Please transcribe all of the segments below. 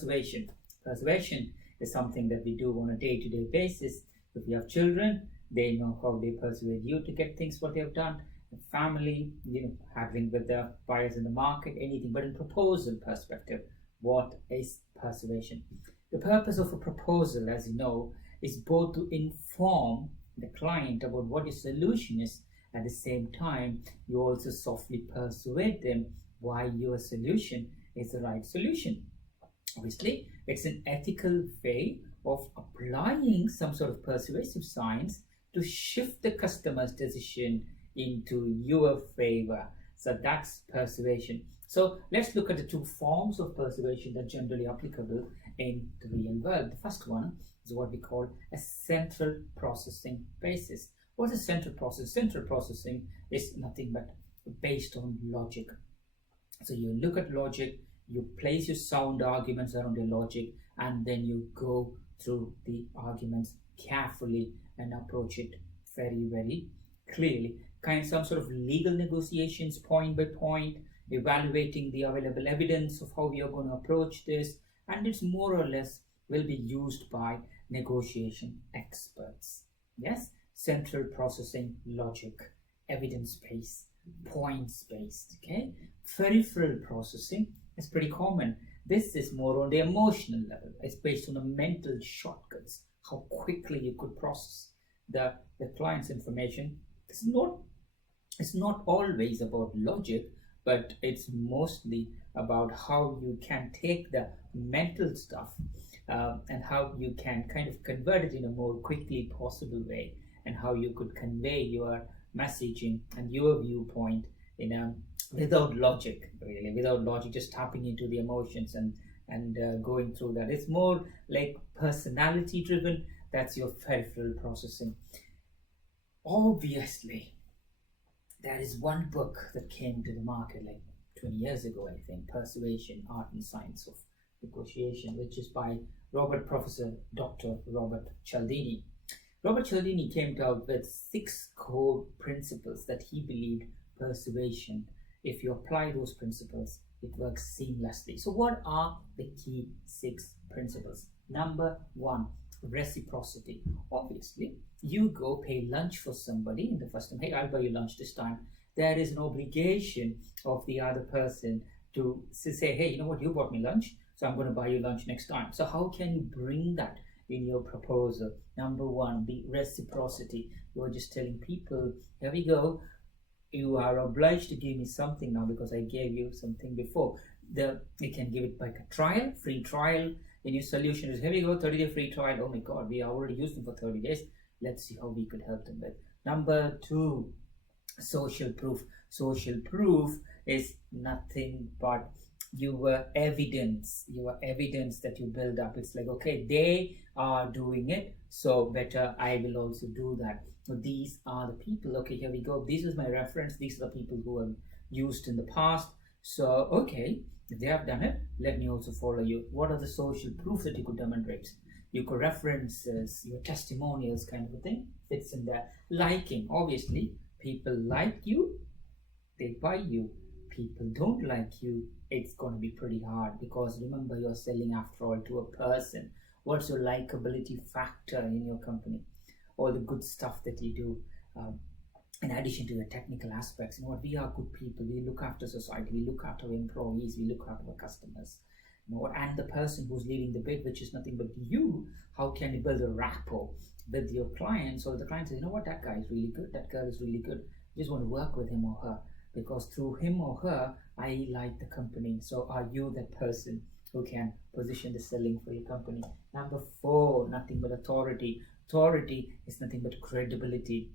Persuasion. Persuasion is something that we do on a day-to-day basis. If you have children, they know how they persuade you to get things what they have done. Family, handling with the buyers in the market, anything. But in proposal perspective, what is persuasion? The purpose of a proposal, as you know, is both to inform the client about what your solution is. At the same time, you also softly persuade them why your solution is the right solution. Obviously, it's an ethical way of applying some sort of persuasive science to shift the customer's decision into your favor. So that's persuasion. So let's look at the two forms of persuasion that are generally applicable in the real world. The first one is what we call a central processing basis. What's a central process? Central processing is nothing but based on logic. So you look at logic, you place your sound arguments around your logic, and then you go through the arguments carefully and approach it very, very clearly. Kind of some sort of legal negotiations, point by point, evaluating the available evidence of how we are going to approach this, and it's more or less will be used by negotiation experts. Yes, central processing logic, evidence-based, points-based. Okay, peripheral processing is pretty common. This is more on the emotional level. It's based on the mental shortcuts, how quickly you could process the client's information. It's not always about logic, but it's mostly about how you can take the mental stuff and how you can kind of convert it in a more quickly possible way, and how you could convey your messaging and your viewpoint in a without logic, really, without logic, just tapping into the emotions and going through that. It's more like personality driven. That's your peripheral processing. Obviously, there is one book that came to the market like 20 years ago, I think, Persuasion, Art and Science of Negotiation, which is by Professor Dr. Robert Cialdini. Robert Cialdini came out with 6 core principles that he believed persuasion, if you apply those principles, it works seamlessly. So what are the key 6 principles? Number 1, reciprocity. Obviously, you go pay lunch for somebody in the first time. Hey, I'll buy you lunch this time. There is an obligation of the other person to say, hey, you know what, you bought me lunch, so I'm going to buy you lunch next time. So how can you bring that in your proposal? Number 1, the reciprocity. You're just telling people, here we go, you are obliged to give me something now because I gave you something before. You can give it like a trial, free trial. And your solution is, here we go, 30-day free trial. Oh my God, we already used them for 30 days. Let's see how we could help them with. Number 2, social proof. Social proof is nothing but your evidence that you build up. It's like, okay, they are doing it, so better I will also do that. So these are the people. Okay, here we go. This is my reference. These are the people who have used in the past. So, okay, if they have done it, let me also follow you. What are the social proof that you could demonstrate? You could references, your testimonials kind of a thing. Fits in there. Liking. Obviously, people like you, they buy you. People don't like you, it's going to be pretty hard, because remember, you're selling after all to a person. What's your likability factor in your company? All the good stuff that you do, in addition to the technical aspects. You know what, we are good people. We look after society. We look after our employees. We look after our customers. You know, and the person who's leading the bid, which is nothing but you. How can you build a rapport with your clients? So the client says, you know what, that guy is really good. That girl is really good. I just want to work with him or her, because through him or her, I like the company. So are you that person who can position the selling for your company? Number 4, nothing but authority. Authority is nothing but credibility.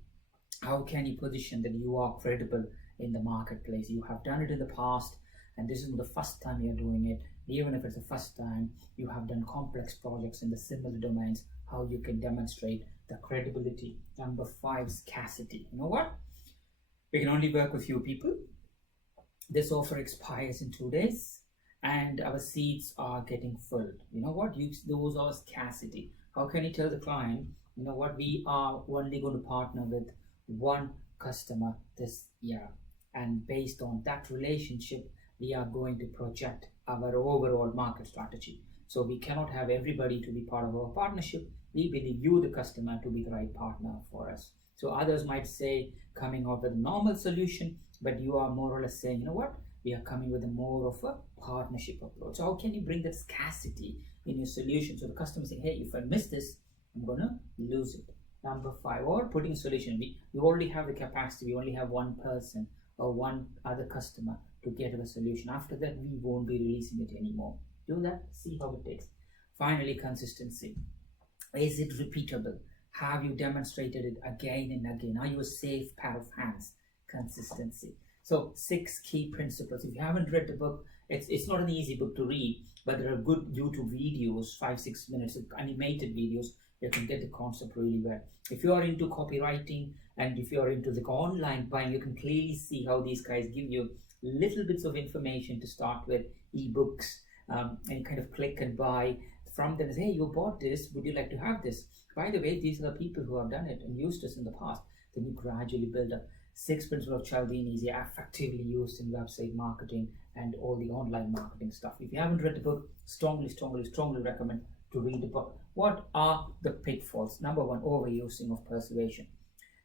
How can you position that you are credible in the marketplace? You have done it in the past, and this is the first time you're doing it. Even if it's the first time, you have done complex projects in the similar domains, how you can demonstrate the credibility. Number 5, scarcity. You know what? We can only work with few people. This offer expires in 2 days, and our seats are getting filled. You know what? Those are scarcity. How can you tell the client, you know what, we are only going to partner with 1 customer this year, and based on that relationship, we are going to project our overall market strategy. So we cannot have everybody to be part of our partnership. We believe you, the customer, to be the right partner for us. So others might say coming out with a normal solution, but you are more or less saying, you know what, we are coming with a more of a partnership approach. So how can you bring that scarcity in your solution? So the customer saying, hey, if I miss this, I'm gonna lose it. Number 5, or putting a solution. We already have the capacity, we only have one person or one other customer to get a solution. After that, we won't be releasing it anymore. Do that, see how it takes. Finally, consistency. Is it repeatable? Have you demonstrated it again and again? Are you a safe pair of hands? Consistency. So 6 key principles. If you haven't read the book, it's not an easy book to read, but there are good YouTube videos, 5-6 minutes of animated videos. You can get the concept really well. If you are into copywriting and if you are into the online buying, you can clearly see how these guys give you little bits of information to start with, ebooks, and kind of click and buy from them. Hey, you bought this, would you like to have this? By the way, these are the people who have done it and used this in the past. Then you gradually build up. 6 principles of Cialidini is effectively used in website marketing and all the online marketing stuff. If you haven't read the book, strongly recommend to read the book. What are the pitfalls? Number 1, overusing of persuasion.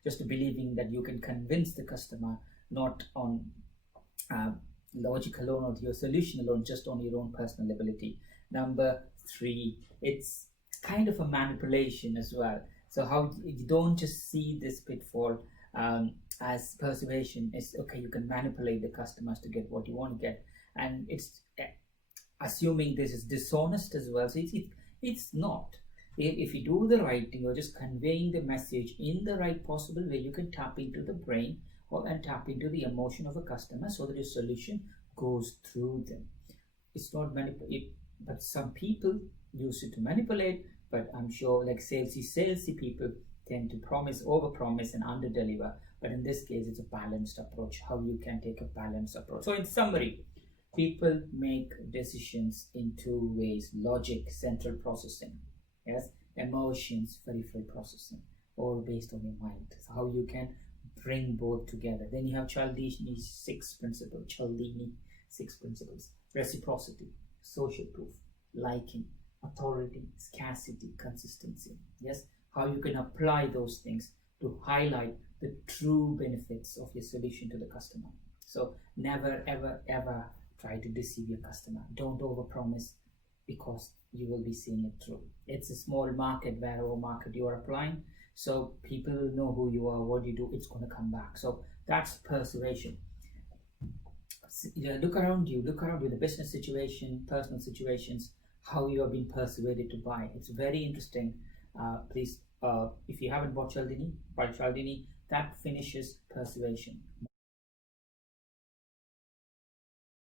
Just believing that you can convince the customer not on logic alone or your solution alone, just on your own personal ability. Number 3, it's kind of a manipulation as well. So how you don't just see this pitfall as persuasion is okay, you can manipulate the customers to get what you want to get, and it's assuming this is dishonest as well. So it's not. If you do the right thing, you're just conveying the message in the right possible way. You can tap into the brain and tap into the emotion of a customer so that your solution goes through them. It's not manipulate, but some people use it to manipulate. But I'm sure, like salesy people tend to promise, overpromise, and underdeliver. But in this case, it's a balanced approach. How you can take a balanced approach. So in summary, people make decisions in 2 ways: logic, central processing, yes, emotions, peripheral processing, all based on your mind. So how you can bring both together. Then you have Cialdini's 6 principles. Cialdini 6 principles: reciprocity, social proof, liking, authority, scarcity, consistency. Yes, how you can apply those things to highlight the true benefits of your solution to the customer. So never ever try to deceive your customer. Don't overpromise, because you will be seeing it through. It's a small market, wherever market you are applying, so people will know who you are, what you do, it's going to come back. So that's persuasion. Look around you, the business situation, personal situations, how you have been persuaded to buy. It's very interesting. Please, if you haven't bought Cialdini, buy Cialdini. That finishes persuasion.